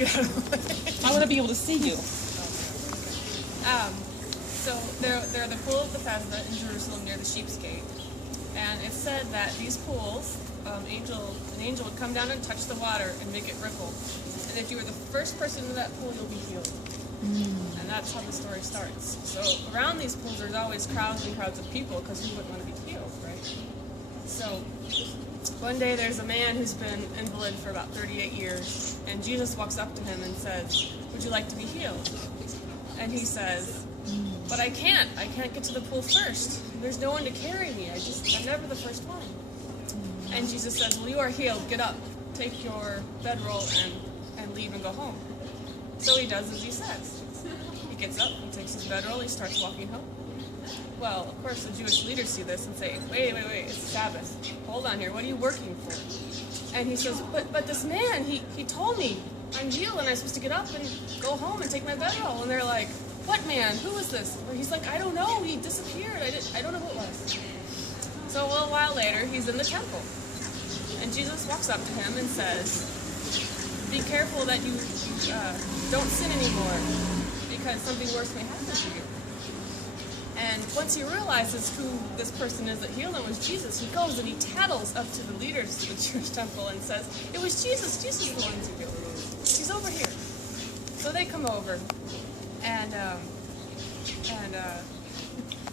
get out of the way. I want to be able to see you. So they're at the pool of Bethesda in Jerusalem near the Sheep's Gate. And it's said that these pools, an angel would come down and touch the water and make it ripple. And if you were the first person in that pool, you'll be healed. And that's how the story starts. So around these pools, there's always crowds and crowds of people because who wouldn't want to be healed, right? So one day there's a man who's been invalid for about 38 years, and Jesus walks up to him and says, "Would you like to be healed?" And he says, "But I can't get to the pool first. There's no one to carry me. I'm never the first one." And Jesus says, "Well, you are healed. Get up, take your bedroll and leave and go home." So he does as he says. He gets up, he takes his bedroll, he starts walking home. Well, of course, the Jewish leaders see this and say, wait, it's Sabbath. Hold on here, what are you working for? And he says, but this man, he told me I'm healed and I'm supposed to get up and go home and take my bedroll. And they're like, what man? Who is this? Or he's like, I don't know, he disappeared. I don't know who it was. So a little while later, he's in the temple. And Jesus walks up to him and says, be careful that you don't sin anymore, because something worse may happen to you. And once he realizes who this person is that healed him was Jesus, he goes and he tattles up to the leaders of the Jewish temple and says, it was Jesus is the one who healed him. He's over here. So they come over, and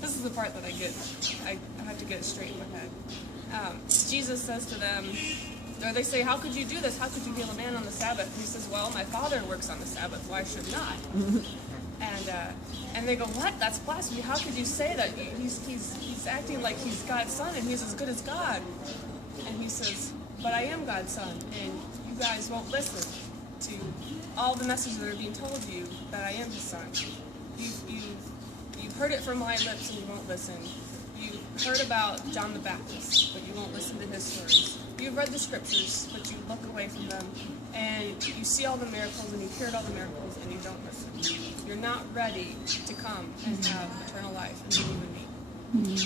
this is the part that I have to get it straight in my head. Jesus says to them, or they say, how could you do this? How could you heal a man on the Sabbath? And he says, well, my Father works on the Sabbath, why should not? And they go, what? That's blasphemy. How could you say that? He's acting like he's God's son and he's as good as God. And he says, but I am God's son, and you guys won't listen to all the messages that are being told you that I am his son. You've heard it from my lips and you won't listen. You've heard about John the Baptist, but you won't listen to his stories. You've read the scriptures, but you look away from them. And you see all the miracles, and you've heard all the miracles, and you don't listen. You're not ready to come and have eternal life and believe in me.